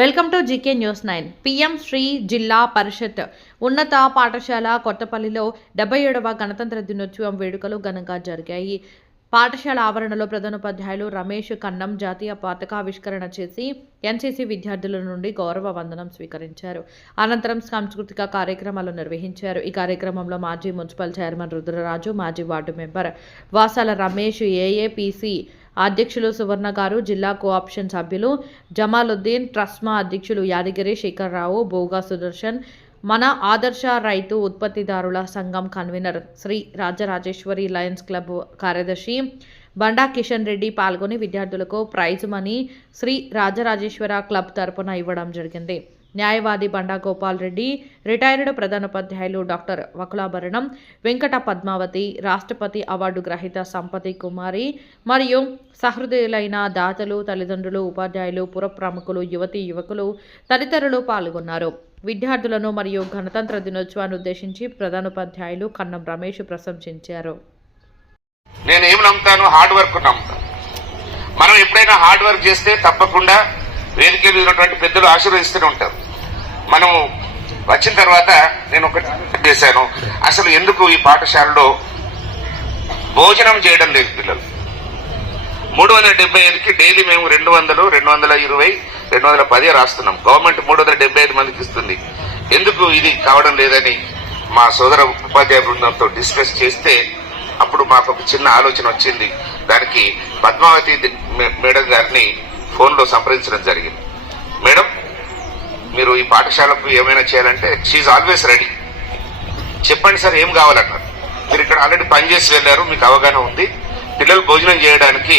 Welcome to GK news 9. PM Shri జిల్లా పరిషత్ ఉన్నత పాఠశాల కొత్తపల్లిలో 77వ గణతంత్ర దినోత్సవం వేడుకలు ఘనంగా జరిగాయి. పాఠశాల ఆవరణలో ప్రధానోపాధ్యాయులు రమేష్ కన్నం జాతీయ పతాకావిష్కరణ చేసి ఎన్సీసీ విద్యార్థుల నుండి గౌరవ వందనం స్వీకరించారు. అనంతరం సాంస్కృతిక కార్యక్రమాలు నిర్వహించారు. ఈ కార్యక్రమంలో మాజీ మున్సిపల్ చైర్మన్ రుద్రరాజు, మాజీ ward member Vasala Ramesh, AAPC అధ్యక్షులు సువర్ణ గారు, జిల్లా కోఆప్షన్ సభ్యులు జమాలుద్దీన్, ట్రస్మా అధ్యక్షులు యాదగిరి శేఖర్రావు, బోగా సుదర్శన్, మన ఆదర్శ రైతు ఉత్పత్తిదారుల సంఘం convener Shri Rajarajeshwari lions club కార్యదర్శి బండా కిషన్ రెడ్డి పాల్గొని విద్యార్థులకు prize money Shri Rajarajeshwara club తరపున ఇవ్వడం జరిగింది. న్యాయవాది బండా గోపాల్ రెడ్డి, రిటైర్డ్ ప్రధానోపాధ్యాయులు డాక్టర్ వకులాభరణం, వెంకట పద్మావతి, రాష్ట్రపతి అవార్డు గ్రహీత సంపతి కుమారి మరియు సహృదయులైన దాతలు, తల్లిదండ్రులు, ఉపాధ్యాయులు, పుర ప్రముఖులు, యువతీ యువకులు తదితరులు పాల్గొన్నారు. విద్యార్థులను మరియు గణతంత్ర దినోత్సవాన్ని ఉద్దేశించి ప్రధానోపాధ్యాయులు కన్నం రమేష్ ప్రశంసించారు. నేను ఏం నమ్ముతాను? హార్డ్ వర్క్ నమ్ముతాను. మనం ఎప్పుడైనా హార్డ్ వర్క్ చేస్తే తప్పకుండా వేదిక మీద ఉన్నటువంటి పెద్దలు ఆశీర్వదిస్తూనే ఉంటారు. మనము వచ్చిన తర్వాత నేను ఒకటి చేశాను, అసలు ఎందుకు ఈ పాఠశాలలో భోజనం చేయడం లేదు పిల్లలు. 375కి డైలీ మేము 200, 220, 210 రాస్తున్నాం. గవర్నమెంట్ 375 మందికి ఇస్తుంది. ఎందుకు ఇది కావడం లేదని మా సోదర ఉపాధ్యాయ బృందంతో డిస్కస్ చేస్తే అప్పుడు మాకు ఒక చిన్న ఆలోచన వచ్చింది. దానికి పద్మావతి మేడం గారిని ఫోన్లో సంప్రదించడం జరిగింది. మేడం, మీరు ఈ పాఠశాలకు ఏమైనా చేయాలంటే షీఈ్ ఆల్వేస్ రెడీ, చెప్పండి సార్ ఏం కావాలన్నారు. మీరు ఇక్కడ ఆల్రెడీ పనిచేసి వెళ్ళారు, మీకు అవగాహన ఉంది. పిల్లలు భోజనం చేయడానికి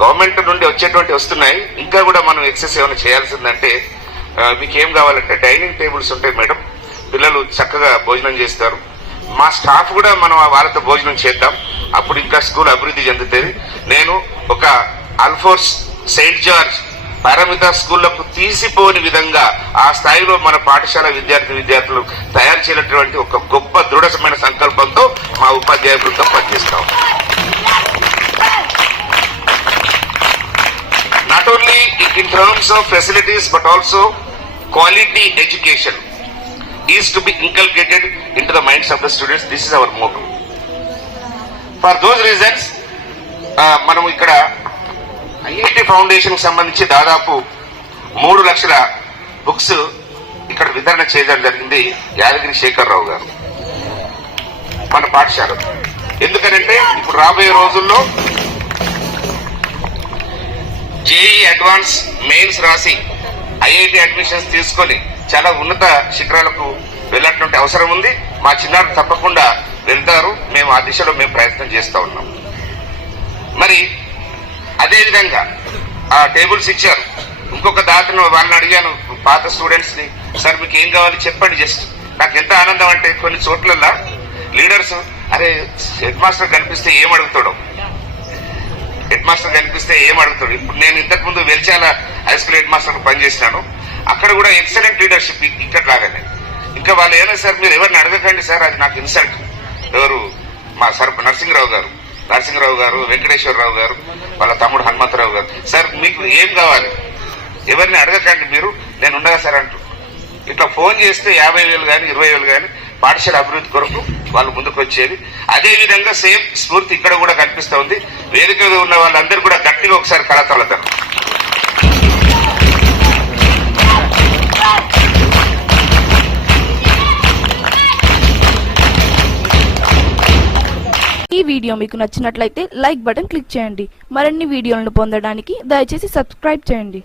గవర్నమెంట్ నుండి వచ్చేటువంటి వస్తున్నాయి, ఇంకా కూడా మనం ఎక్సెస్ ఏమైనా చేయాల్సిందంటే మీకు ఏం కావాలంటే డైనింగ్ టేబుల్స్ ఉంటాయి మేడం, పిల్లలు చక్కగా భోజనం చేస్తారు. మా స్టాఫ్ కూడా మనం వాళ్ళతో భోజనం చేద్దాం, అప్పుడు ఇంకా స్కూల్ అభివృద్ధి చెందుతుంది. నేను ఒక అల్ఫోర్స్, సెయింట్ జార్జ్, పారామితా స్కూళ్లకు తీసిపోని విధంగా ఆ స్థాయిలో మన పాఠశాల విద్యార్థులు తయారు చేసినటువంటి ఒక గొప్ప దృఢమైన సంకల్పంతో మా ఉపాధ్యాయ బృందం పనిచేస్తాం. Not only in terms of facilities but also quality education is to be inculcated in to the minds of the students. This is our motto. For those reasons మనం ఇక్కడ ఐఐటి ఫౌండేషన్ కు సంబంధించి దాదాపు 3 లక్షల బుక్స్ ఇక్కడ వితరణ చేయడం జరిగింది యాదగిరి శేఖర్రావు గారు మన పాఠశాల. ఎందుకనంటే ఇప్పుడు రాబోయే రోజుల్లో జేఈ అడ్వాన్స్ మెయిన్స్ రాసి ఐఐటి అడ్మిషన్స్ తీసుకొని చాలా ఉన్నత శిఖరాలకు వెళ్ళినటువంటి అవసరం ఉంది. మా చిన్నారులు తప్పకుండా వెళ్తారు. మేము ఆ దిశలో మేము ప్రయత్నం చేస్తూ ఉన్నాం. మరి అదేవిధంగా ఆ టేబుల్స్ ఇచ్చారు. ఇంకొక దాతను వాళ్ళని అడిగాను, పాత స్టూడెంట్స్ ని, సార్ మీకు ఏం కావాలి చెప్పండి. జస్ట్ నాకు ఎంత ఆనందం అంటే కొన్ని చోట్లల్లో లీడర్స్ అరే హెడ్ మాస్టర్ కనిపిస్తే ఏమడుగుతాడు, ఇప్పుడు నేను ఇంతకు ముందు Velchala high school head master పనిచేసినాను. అక్కడ కూడా ఎక్సలెంట్ లీడర్షిప్ ఇక్కడ లాగానే. ఇంకా వాళ్ళు ఏమైనా సార్ మీరు ఎవరిని అడగకండి సార్, అది నాకు ఇన్సల్ట్. ఎవరు మా నరసింహరావు గారు, వెంకటేశ్వరరావు గారు, వాళ్ళ తమ్ముడు హనుమంతరావు గారు, సార్ మీకు ఏం కావాలి ఎవరిని అడగకండి మీరు, నేను ఉండగా సార్ అంటూ ఇట్లా ఫోన్ చేస్తే 50,000 కానీ 20,000 కానీ పాఠశాల అభివృద్ధి కొరకు వాళ్ళు ముందుకు వచ్చేది. అదే విధంగా సేమ్ స్ఫూర్తి ఇక్కడ కూడా కనిపిస్తూ ఉంది. వేదిక ఉన్న వాళ్ళందరూ కూడా గట్టిగా ఒకసారి కళాతలతారు. ఈ వీడియో మీకు నచ్చినట్లయితే లైక్ బటన్ క్లిక్ చేయండి. మరిన్ని వీడియోలను పొందడానికి దయచేసి సబ్స్క్రైబ్ చేయండి.